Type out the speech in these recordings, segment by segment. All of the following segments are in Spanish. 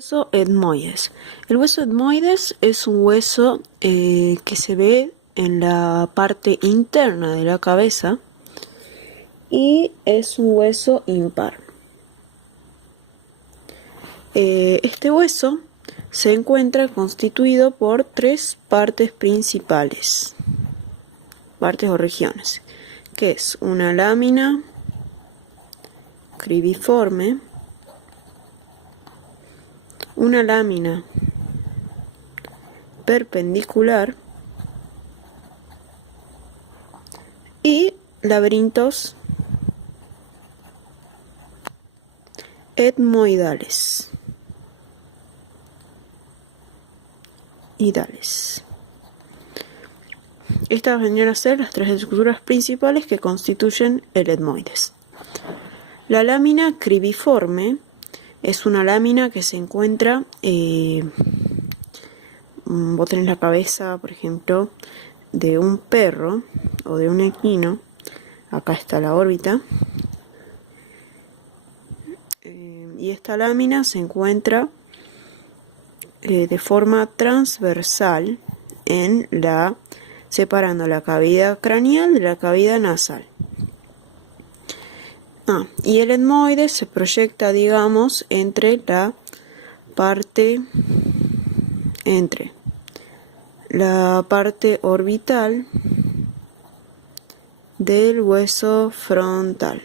Hueso etmoides. El hueso etmoides es un hueso que se ve en la parte interna de la cabeza y es un hueso impar. Este hueso se encuentra constituido por tres partes principales, partes o regiones, que es una lámina cribiforme, una lámina perpendicular y laberintos etmoidales. Estas vendrían a ser las tres estructuras principales que constituyen el etmoides. La lámina cribiforme es una lámina que se encuentra, vos tenés la cabeza, por ejemplo, de un perro o de un equino, acá está la órbita, y esta lámina se encuentra de forma transversal separando la cavidad craneal de la cavidad nasal. Y el etmoides se proyecta, digamos, entre la parte orbital del hueso frontal.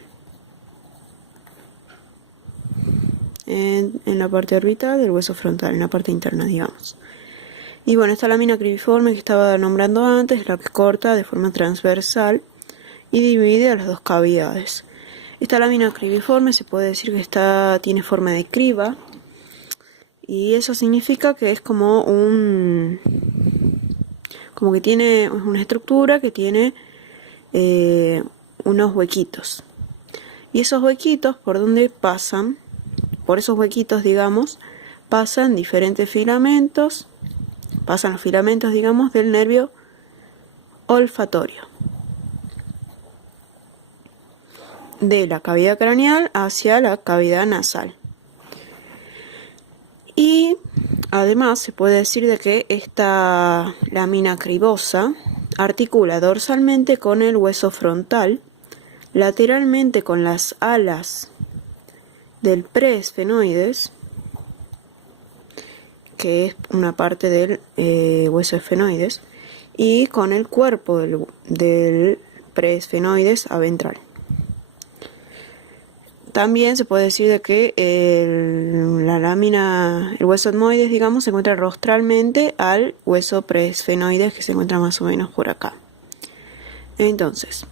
En la parte orbital del hueso frontal, en la parte interna, digamos. Y bueno, esta lámina cribiforme que estaba nombrando antes es la que corta de forma transversal y divide a las dos cavidades. Esta lámina cribiforme se puede decir que tiene forma de criba, y eso significa que es como que tiene una estructura que tiene unos huequitos. Y esos huequitos por esos huequitos, digamos, pasan los filamentos, digamos, del nervio olfatorio, de la cavidad craneal hacia la cavidad nasal. Y además se puede decir de que esta lámina cribosa articula dorsalmente con el hueso frontal, lateralmente con las alas del preesfenoides, que es una parte del hueso esfenoides, y con el cuerpo del preesfenoides aventral. También se puede decir de que el hueso etmoides, digamos, se encuentra rostralmente al hueso preesfenoides, que se encuentra más o menos por acá. Entonces,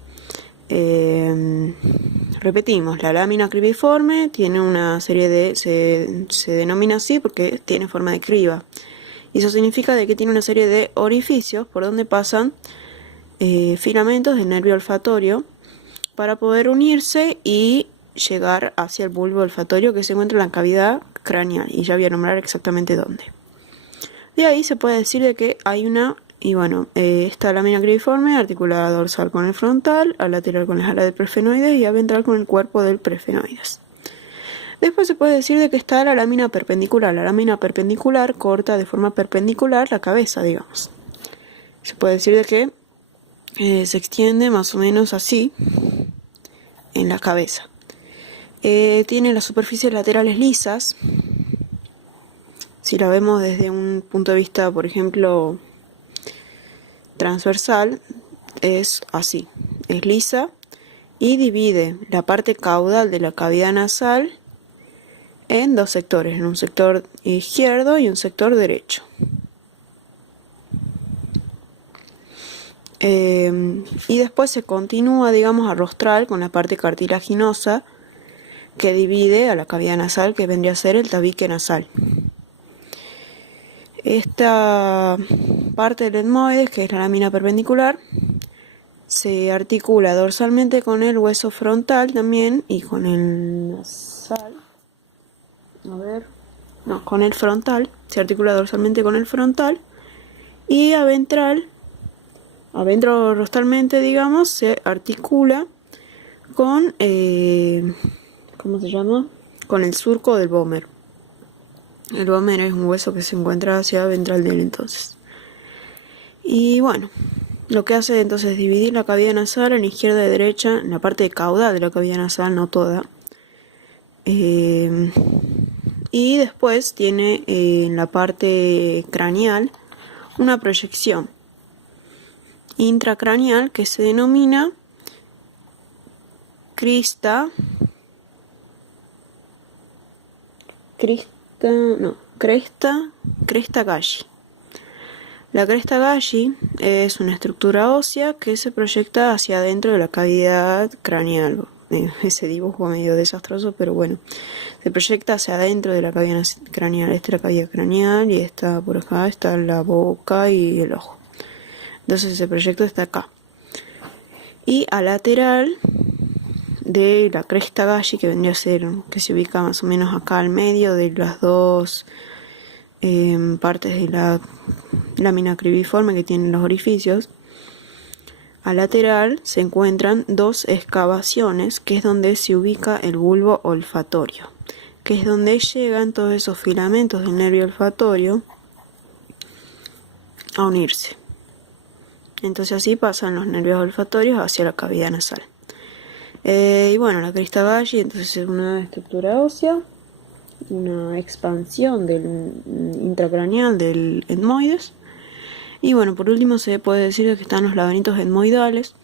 repetimos, la lámina cribiforme tiene una serie se denomina así porque tiene forma de criba. Y eso significa de que tiene una serie de orificios por donde pasan filamentos del nervio olfatorio para poder unirse y llegar hacia el bulbo olfatorio que se encuentra en la cavidad craneal, y ya voy a nombrar exactamente dónde. De ahí se puede decir de que hay esta lámina cribiforme articula dorsal con el frontal, al lateral con las alas del preesfenoides y a ventral con el cuerpo del preesfenoides. Después se puede decir de que está la lámina perpendicular. La lámina perpendicular corta de forma perpendicular la cabeza, digamos. Se puede decir de que se extiende más o menos así en la cabeza. Tiene las superficies laterales lisas. Si la vemos desde un punto de vista, por ejemplo, transversal, es así, es lisa y divide la parte caudal de la cavidad nasal en dos sectores, en un sector izquierdo y un sector derecho. Y después se continúa, digamos, a rostral con la parte cartilaginosa que divide a la cavidad nasal, que vendría a ser el tabique nasal. Esta parte del etmoides, que es la lámina perpendicular, se articula dorsalmente con el hueso frontal también y con el nasal. Con el frontal, se articula dorsalmente con el frontal, y rostalmente, digamos, se articula con con el surco del Böhmer. El vómero es un hueso que se encuentra hacia ventral del entonces. Y bueno, lo que hace entonces es dividir la cavidad nasal en izquierda y derecha, en la parte de caudal de la cavidad nasal, no toda. Y después tiene en la parte craneal una proyección intracraneal que se denomina cresta Galli. La cresta Galli es una estructura ósea que se proyecta hacia adentro de la cavidad craneal. Ese dibujo medio desastroso, pero bueno, se proyecta hacia adentro de la cavidad craneal. Esta es la cavidad craneal y esta por acá está la boca y el ojo. Entonces ese proyecto está acá. Y a lateral de la cresta Galli, que vendría a ser, que se ubica más o menos acá al medio de las dos partes de la lámina cribiforme que tienen los orificios, a lateral se encuentran dos excavaciones, que es donde se ubica el bulbo olfatorio, que es donde llegan todos esos filamentos del nervio olfatorio a unirse. Entonces así pasan los nervios olfatorios hacia la cavidad nasal. Y bueno, la cresta Galli entonces es una estructura ósea, una expansión del intracraneal del etmoides. Y bueno, por último se puede decir que están los laberintos etmoidales.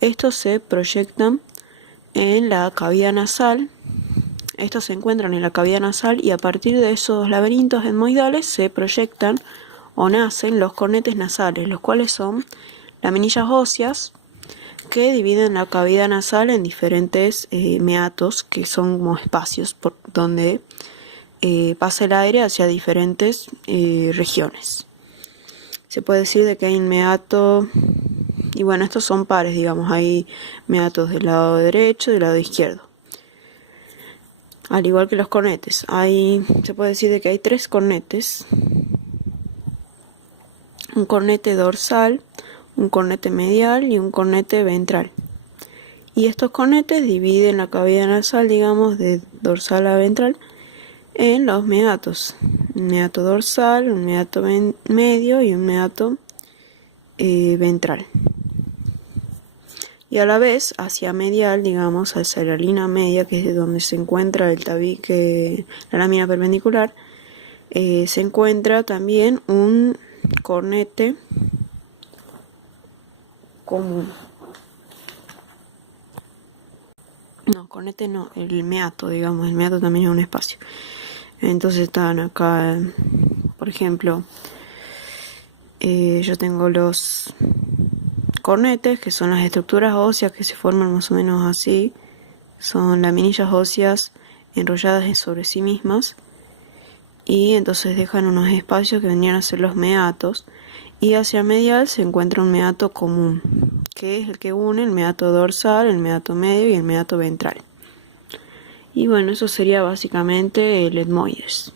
Estos se proyectan en la cavidad nasal. Estos se encuentran en la cavidad nasal y a partir de esos laberintos etmoidales se proyectan o nacen los cornetes nasales, los cuales son laminillas óseas que dividen la cavidad nasal en diferentes meatos, que son como espacios por donde pasa el aire hacia diferentes regiones. Se puede decir de que hay un meato, y bueno, estos son pares, digamos, hay meatos del lado derecho y del lado izquierdo. Al igual que los cornetes, se puede decir de que hay tres cornetes: un cornete dorsal, un cornete medial y un cornete ventral. Y estos cornetes dividen la cavidad nasal, digamos, de dorsal a ventral en los meatos: un meato dorsal, un meato medio y un meato ventral. Y a la vez, hacia medial, digamos, hacia la línea media, que es de donde se encuentra el tabique, la lámina perpendicular, se encuentra también un cornete común. No, cornete no, el meato, digamos, el meato también es un espacio. Entonces están acá, por ejemplo, yo tengo los cornetes, que son las estructuras óseas que se forman más o menos así. Son laminillas óseas enrolladas sobre sí mismas. Y entonces dejan unos espacios que vendrían a ser los meatos. Y hacia medial se encuentra un meato común, que es el que une el meato dorsal, el meato medio y el meato ventral. Y bueno, eso sería básicamente el etmoides.